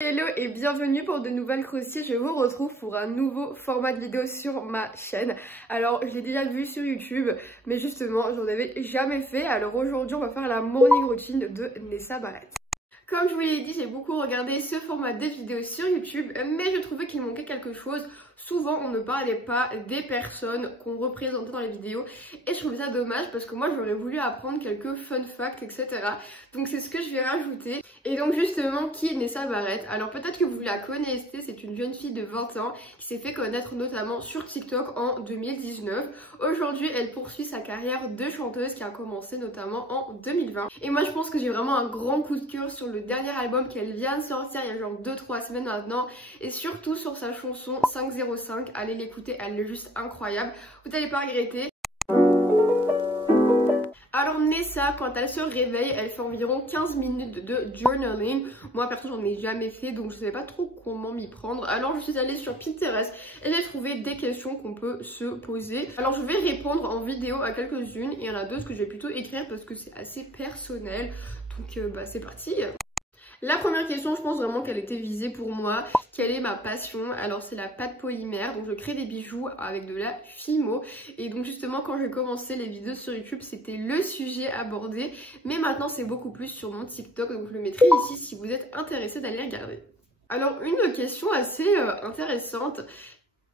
Hello et bienvenue pour de nouvelles croustilles. Je vous retrouve pour un nouveau format de vidéo sur ma chaîne. Alors je l'ai déjà vu sur YouTube, mais justement j'en avais jamais fait. Alors aujourd'hui on va faire la morning routine de Nessa Barrett. Comme je vous l'ai dit, j'ai beaucoup regardé ce format de vidéos sur YouTube, mais je trouvais qu'il manquait quelque chose. Souvent on ne parlait pas des personnes qu'on représentait dans les vidéos et je trouvais ça dommage parce que moi j'aurais voulu apprendre quelques fun facts, etc. Donc c'est ce que je vais rajouter. Et donc justement, qui est Nessa Barrett? Alors peut-être que vous la connaissez, c'est une jeune fille de 20 ans qui s'est fait connaître notamment sur TikTok en 2019. Aujourd'hui elle poursuit sa carrière de chanteuse qui a commencé notamment en 2020. Et moi je pense que j'ai vraiment un grand coup de cœur sur le dernier album qu'elle vient de sortir il y a genre 2-3 semaines maintenant. Et surtout sur sa chanson 505, allez l'écouter, elle est juste incroyable, vous n'allez pas regretter. Alors Nessa, quand elle se réveille, elle fait environ 15 minutes de journaling. Moi perso j'en ai jamais fait, donc je ne savais pas trop comment m'y prendre. Alors je suis allée sur Pinterest et j'ai trouvé des questions qu'on peut se poser. Alors je vais répondre en vidéo à quelques-unes, il y en a d'autres que je vais plutôt écrire parce que c'est assez personnel. Donc c'est parti. La première question, je pense vraiment qu'elle était visée pour moi. Quelle est ma passion? Alors c'est la pâte polymère, donc je crée des bijoux avec de la Fimo. Et donc justement quand j'ai commencé les vidéos sur YouTube, c'était le sujet abordé. Mais maintenant c'est beaucoup plus sur mon TikTok, donc je le mettrai ici si vous êtes intéressé d'aller regarder. Alors une question assez intéressante.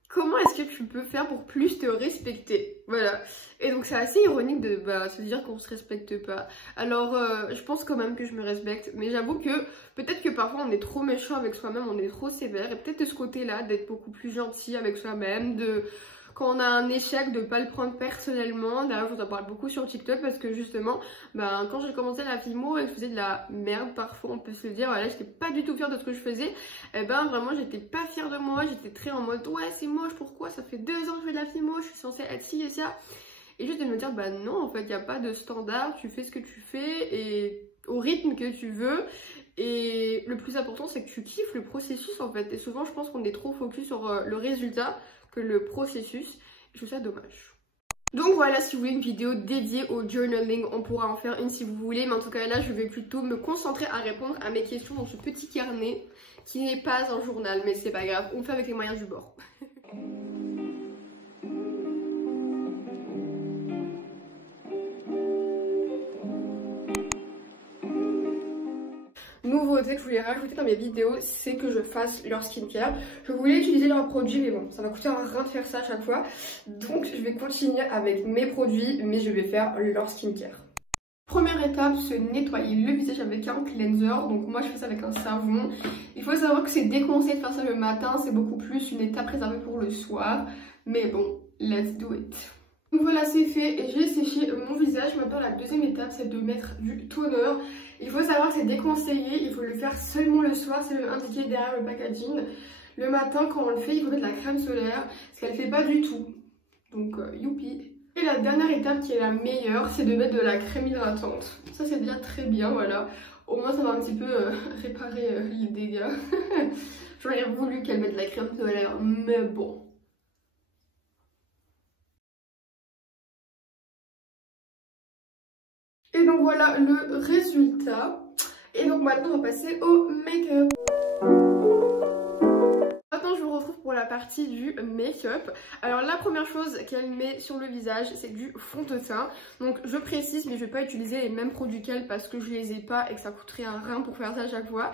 Comment est-ce que tu peux faire pour plus te respecter? Voilà. Et donc c'est assez ironique de se dire qu'on se respecte pas. Alors je pense quand même que je me respecte. Mais j'avoue que peut-être que parfois on est trop méchant avec soi-même, on est trop sévère. Et peut-être de ce côté-là, d'être beaucoup plus gentil avec soi-même, quand on a un échec, de pas le prendre personnellement. D'ailleurs je vous en parle beaucoup sur TikTok parce que justement quand j'ai commencé la Fimo et que je faisais de la merde parfois, on peut se le dire, voilà, j'étais pas du tout fière de ce que je faisais. Et vraiment j'étais pas fière de moi, j'étais très en mode ouais c'est moche, pourquoi ça fait 2 ans que je fais de la Fimo, je suis censée être ci et ça. Et juste de me dire non en fait il n'y a pas de standard, tu fais ce que tu fais et au rythme que tu veux. Et le plus important c'est que tu kiffes le processus en fait. Et souvent je pense qu'on est trop focus sur le résultat que le processus. Je trouve ça dommage. Donc voilà, si vous voulez une vidéo dédiée au journaling, on pourra en faire une si vous voulez. Mais en tout cas là je vais plutôt me concentrer à répondre à mes questions dans ce petit carnet qui n'est pas un journal, mais c'est pas grave, on fait avec les moyens du bord. Nouveauté que je voulais rajouter dans mes vidéos, c'est que je fasse leur skincare. Je voulais utiliser leurs produits, mais bon, ça va coûter un rein de faire ça à chaque fois. Donc je vais continuer avec mes produits, mais je vais faire leur skincare. Première étape, se nettoyer le visage avec un cleanser. Donc moi je fais ça avec un savon. Il faut savoir que c'est déconseillé de faire ça le matin, c'est beaucoup plus une étape réservée pour le soir. Mais bon, let's do it. Donc voilà, c'est fait et j'ai séché mon visage. Maintenant la deuxième étape c'est de mettre du toner. Il faut savoir que c'est déconseillé, il faut le faire seulement le soir, c'est indiqué derrière le packaging. Le matin quand on le fait, il faut mettre de la crème solaire, ce qu'elle fait pas du tout. Donc youpi. Et la dernière étape qui est la meilleure, c'est de mettre de la crème hydratante. Ça c'est déjà très bien, voilà. Au moins ça va un petit peu réparer les dégâts. J'aurais voulu qu'elle mette de la crème solaire, mais bon. Et donc voilà le résultat. Et donc maintenant on va passer au make-up. Maintenant je vous retrouve pour la partie du make-up. Alors la première chose qu'elle met sur le visage c'est du fond de teint. Donc je précise mais je vais pas utiliser les mêmes produits qu'elle parce que je les ai pas et que ça coûterait un rein pour faire ça à chaque fois.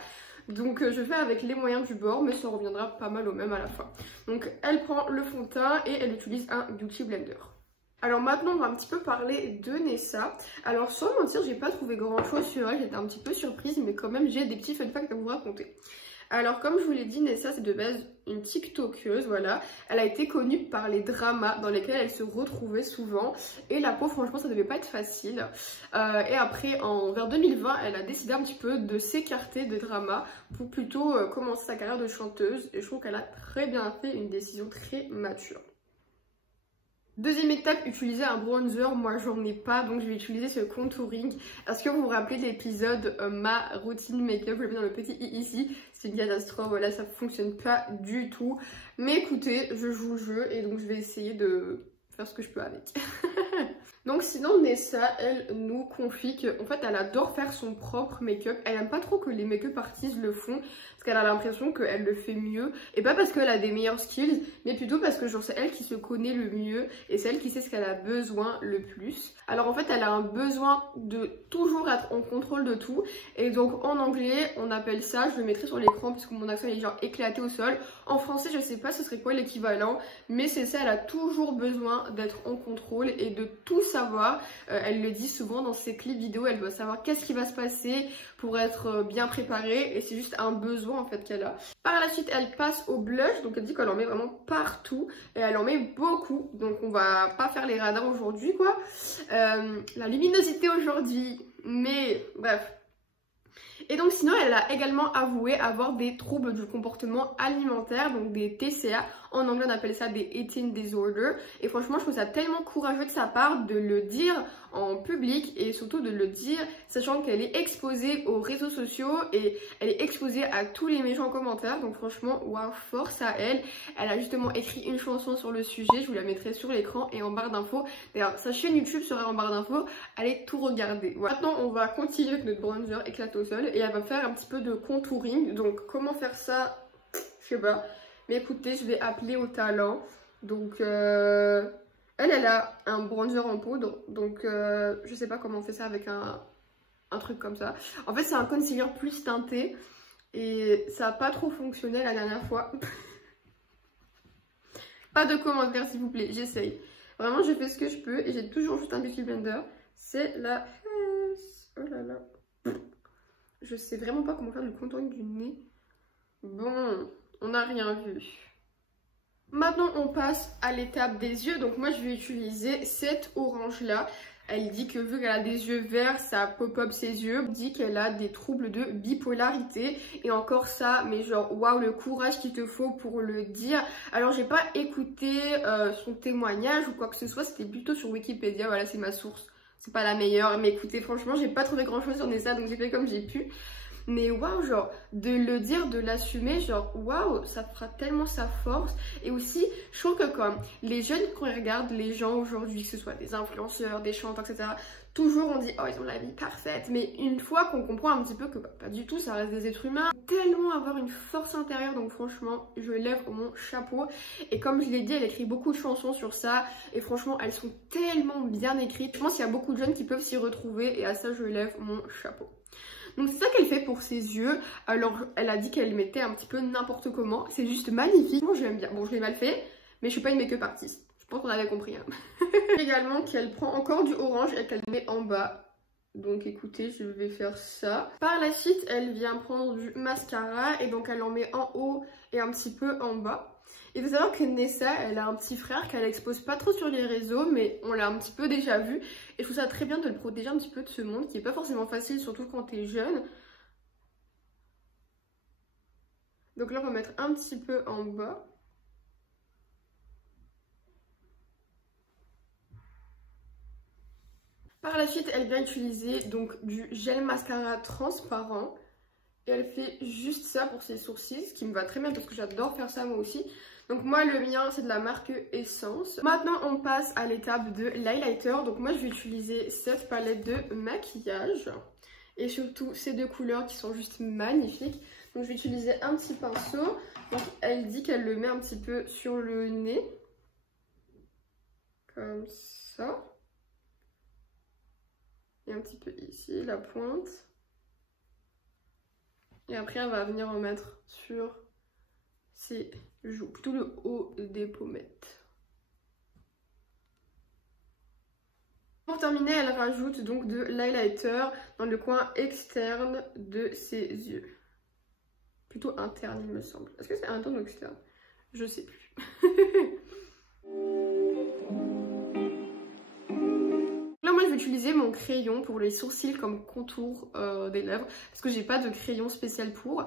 Donc je fais avec les moyens du bord mais ça reviendra pas mal au même à la fin. Donc elle prend le fond de teint et elle utilise un Beauty Blender. Alors maintenant on va un petit peu parler de Nessa. Alors sans mentir j'ai pas trouvé grand chose sur elle, j'étais un petit peu surprise mais quand même j'ai des petits fun facts à vous raconter. Alors comme je vous l'ai dit, Nessa c'est de base une TikTokeuse, voilà. Elle a été connue par les dramas dans lesquels elle se retrouvait souvent. Et la peau franchement ça devait pas être facile. Et après vers 2020 elle a décidé un petit peu de s'écarter des dramas pour plutôt commencer sa carrière de chanteuse. Et je trouve qu'elle a très bien fait, une décision très mature. Deuxième étape, utiliser un bronzer. Moi j'en ai pas donc je vais utiliser ce contouring. Est-ce que vous vous rappelez de l'épisode ma routine make-up? Je le mets dans le petit i ici. C'est une catastrophe, voilà, ça fonctionne pas du tout. Mais écoutez, je joue le jeu et donc je vais essayer de faire ce que je peux avec. Donc sinon Nessa, elle nous confie qu'en fait elle adore faire son propre make-up. Elle aime pas trop que les make-up artistes le font. parce qu'elle a l'impression qu'elle le fait mieux. Et pas parce qu'elle a des meilleures skills, mais plutôt parce que genre c'est elle qui se connaît le mieux et c'est elle qui sait ce qu'elle a besoin le plus. Alors en fait elle a un besoin de toujours être en contrôle de tout. Et donc en anglais on appelle ça, je le mettrai sur l'écran puisque mon accent est genre éclaté au sol. En français je sais pas ce serait quoi l'équivalent, mais c'est ça, elle a toujours besoin d'être en contrôle et de tout savoir. Elle le dit souvent dans ses clips vidéo, elle doit savoir qu'est-ce qui va se passer pour être bien préparée et c'est juste un besoin en fait qu'elle a. Par la suite elle passe au blush, donc elle dit qu'elle en met vraiment partout et elle en met beaucoup, donc on va pas faire les radars aujourd'hui quoi. La luminosité aujourd'hui, mais bref. Et donc sinon elle a également avoué avoir des troubles du comportement alimentaire, donc des TCA, en anglais on appelle ça des eating disorder. Et franchement je trouve ça tellement courageux de sa part de le dire en public et surtout de le dire sachant qu'elle est exposée aux réseaux sociaux et elle est exposée à tous les méchants commentaires. Donc franchement waouh, force à elle. Elle a justement écrit une chanson sur le sujet, je vous la mettrai sur l'écran et en barre d'infos. D'ailleurs sa chaîne YouTube sera en barre d'infos, allez tout regarder. Voilà. Maintenant on va continuer avec notre bronzer éclate au sol et elle va faire un petit peu de contouring. Donc comment faire ça, je sais pas. Mais écoutez, je vais appeler au talent. Donc elle a un bronzer en poudre. Donc je sais pas comment on fait ça avec un truc comme ça. En fait c'est un concealer plus teinté. Et ça a pas trop fonctionné la dernière fois. Pas de commentaires s'il vous plaît, j'essaye. Vraiment je fais ce que je peux et j'ai toujours juste un beauty blender. C'est la... Oh là là. Je sais vraiment pas comment faire du contouring du nez. Bon, on n'a rien vu. Maintenant on passe à l'étape des yeux. Donc moi je vais utiliser cette orange là. Elle dit que vu qu'elle a des yeux verts, ça pop-up ses yeux. Elle dit qu'elle a des troubles de bipolarité. Et encore ça, mais genre waouh, le courage qu'il te faut pour le dire. Alors j'ai pas écouté son témoignage ou quoi que ce soit. C'était plutôt sur Wikipédia, voilà c'est ma source. C'est pas la meilleure, mais écoutez, franchement, j'ai pas trouvé grand chose sur ça, donc j'ai fait comme j'ai pu. Mais waouh, genre, de le dire, de l'assumer, genre, waouh, ça fera tellement sa force. Et aussi, je trouve que comme les jeunes, quand ils regardent les gens aujourd'hui, que ce soit des influenceurs, des chanteurs, etc., toujours on dit, oh, ils ont la vie parfaite. Mais une fois qu'on comprend un petit peu que bah, pas du tout, ça reste des êtres humains, tellement avoir une force intérieure. Donc franchement, je lève mon chapeau. Et comme je l'ai dit, elle écrit beaucoup de chansons sur ça. Et franchement, elles sont tellement bien écrites. Je pense qu'il y a beaucoup de jeunes qui peuvent s'y retrouver. Et à ça, je lève mon chapeau. Donc c'est ça qu'elle fait pour ses yeux. Alors elle a dit qu'elle mettait un petit peu n'importe comment. C'est juste magnifique. Moi j'aime bien. Bon je l'ai mal fait, mais je suis pas une make-up artiste. Je pense qu'on avait compris. Hein. Également qu'elle prend encore du orange et qu'elle met en bas. Donc écoutez, je vais faire ça. Par la suite, elle vient prendre du mascara et donc elle en met en haut et un petit peu en bas. Il faut savoir que Nessa, elle a un petit frère qu'elle expose pas trop sur les réseaux, mais on l'a un petit peu déjà vu. Et je trouve ça très bien de le protéger un petit peu de ce monde qui est pas forcément facile, surtout quand t'es jeune. Donc là, on va mettre un petit peu en bas. Par la suite, elle vient utiliser donc du gel mascara transparent. Et elle fait juste ça pour ses sourcils, ce qui me va très bien parce que j'adore faire ça moi aussi. Donc moi le mien c'est de la marque Essence. Maintenant on passe à l'étape de l'highlighter. Donc moi je vais utiliser cette palette de maquillage. Et surtout ces deux couleurs qui sont juste magnifiques. Donc je vais utiliser un petit pinceau. Donc elle dit qu'elle le met un petit peu sur le nez. Comme ça. Et un petit peu ici, la pointe. Et après, elle va venir en mettre sur ses joues, plutôt le haut des pommettes. Pour terminer, elle rajoute donc de l'highlighter dans le coin externe de ses yeux. Plutôt interne, il me semble. Est-ce que c'est interne ou externe? Je sais plus. Utiliser mon crayon pour les sourcils comme contour des lèvres parce que j'ai pas de crayon spécial pour,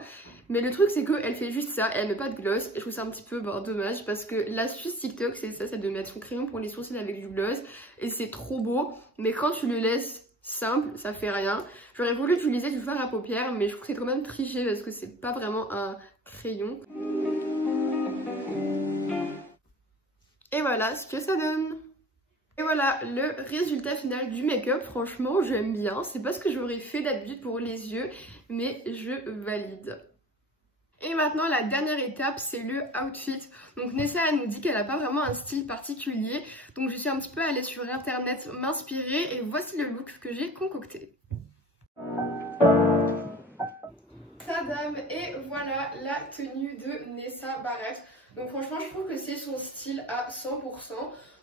mais le truc c'est qu'elle fait juste ça, elle met pas de gloss et je trouve ça un petit peu dommage parce que l'astuce TikTok c'est ça, c'est de mettre son crayon pour les sourcils avec du gloss et c'est trop beau, mais quand tu le laisses simple ça fait rien. J'aurais voulu utiliser du fard à paupières mais je trouve que c'est quand même triché parce que c'est pas vraiment un crayon. Et voilà ce que ça donne. Et voilà le résultat final du make-up. Franchement j'aime bien, c'est pas ce que j'aurais fait d'habitude pour les yeux mais je valide. Et maintenant la dernière étape, c'est le outfit. Donc Nessa elle nous dit qu'elle n'a pas vraiment un style particulier, donc je suis un petit peu allée sur internet m'inspirer et voici le look que j'ai concocté. Tadam, et voilà la tenue de Nessa Barrett. Donc franchement je trouve que c'est son style à 100%.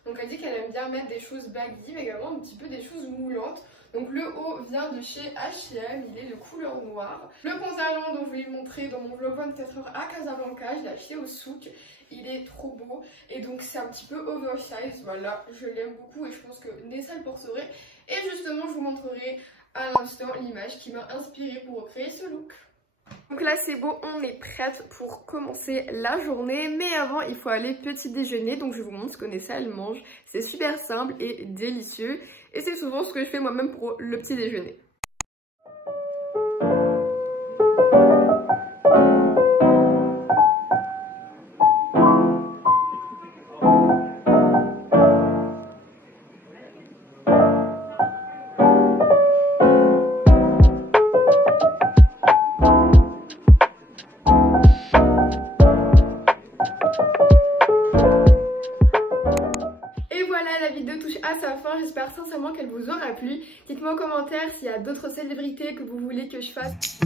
Donc elle dit qu'elle aime bien mettre des choses baggy mais également un petit peu des choses moulantes. Donc le haut vient de chez H&M, il est de couleur noire. Le pantalon dont je vais vous montrer dans mon vlog 24 heures à Casablanca, je l'ai acheté au souk. Il est trop beau et donc c'est un petit peu oversize, voilà, je l'aime beaucoup et je pense que Nessa le porterait. Et justement je vous montrerai à l'instant l'image qui m'a inspirée pour recréer ce look. Donc là c'est beau, on est prête pour commencer la journée, mais avant il faut aller petit déjeuner, donc je vous montre ce que Nessa elle mange. C'est super simple et délicieux et c'est souvent ce que je fais moi-même pour le petit déjeuner. La vidéo touche à sa fin, j'espère sincèrement qu'elle vous aura plu. Dites-moi en commentaire s'il y a d'autres célébrités que vous voulez que je fasse.